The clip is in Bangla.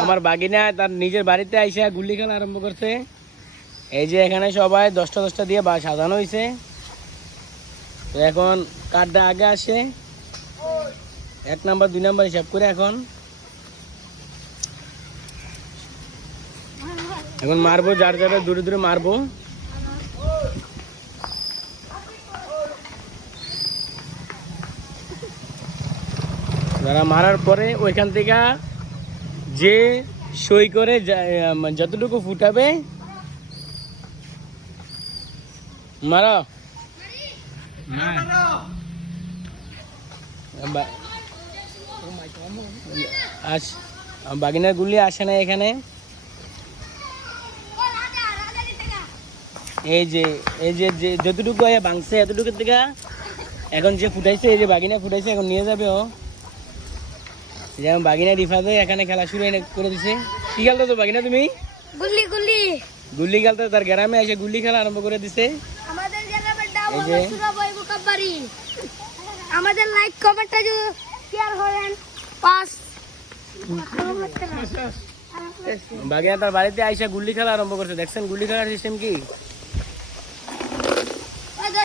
আমার বাগিনা তার নিজের বাড়িতে আইসা গুলি খেলা আরম্ভ করছে। এই যে এখানে সবাই 10টা 10টা দিয়ে সাজানো হয়েছে। তো এখন কার্ডটা আগে আসে 1 নাম্বার 2 নাম্বার হিসাব করে এখন মারবো, যার যারা দূরে দূরে মারবো। যারা মারার পরে ওইখান থেকে যে সই করে যতটুকু ফুটাবে মারো। বাগিনার গুলি আসে না এখানে। এই যে যতটুকু ভাঙছে এতটুকু থেকে এখন যে ফুটাইছে, এই যে বাগিনা ফুটাইছে এখন নিয়ে যাবে ও। যেমন বাগিনা রিফাজে এখানে খেলা শুরু করে দিছে। কি খেলতো তো বাগিনা তুমি? গুল্লি গুল্লি গুল্লি খেলতো, তার গ্রামে এসে গুল্লি খেলা আরম্ভ করে দিছে। আমাদের গ্রামের নাম হলো সুরাবই মুকাব্বারি। আমাদের লাইক কমেন্টটা যদি শেয়ার করেন 5 বাগিনা তার বাড়িতে আইসা গুল্লি খেলা আরম্ভ করছে। দেখছেন গুল্লি খেলার সিস্টেম কি?